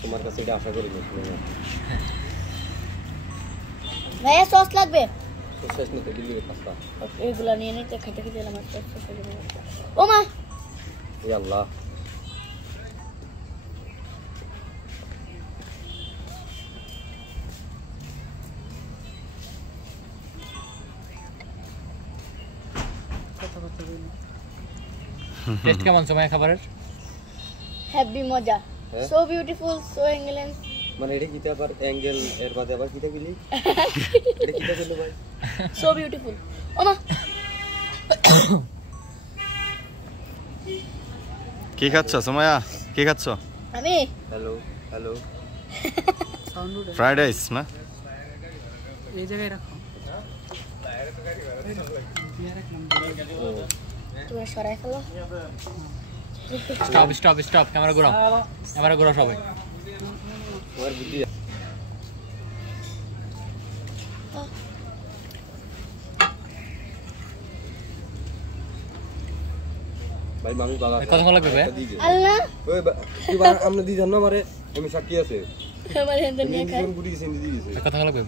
তোমার কাছে এটা আশা করি না ভাইয়া সস লাগবে তো শেষ না তো দিল্লি পাস্তা এগুলা নিয়ে নিতে খেতে খেতে আমার সস ও মা ইয়া আল্লাহ টেস্ট কেমন সময় খাবারের হ্যাপি মজা সো বিউটিফুল সো ইংল্যান্ড মানে এটা কিটা আবার অ্যাঙ্গেল এর বাদে আবার কিটা গিলি এটা কিটা গেল ভাই সো বিউটিফুল ও মা কি খাচ্ছ সুমাইয়া কি খাচ্ছ আমি হ্যালো হ্যালো ফ্রাইড রাইস না এই জায়গায় রাখো তুমি সরাই ফেলো স্টপ স্টপ স্টপ ক্যামেরা ঘোরাও সবাই তোমার বুদ্ধি ভাই মামি বাবা কতক্ষণ লাগবে ভাই আল্লাহ ওই তুই বা আমরা দি জানো আমারে আমি সাক্ষী আছে আমার হ্যান্ড নিয়ে খাই বুড়ি গেছে দি দিছে কতক্ষণ লাগবে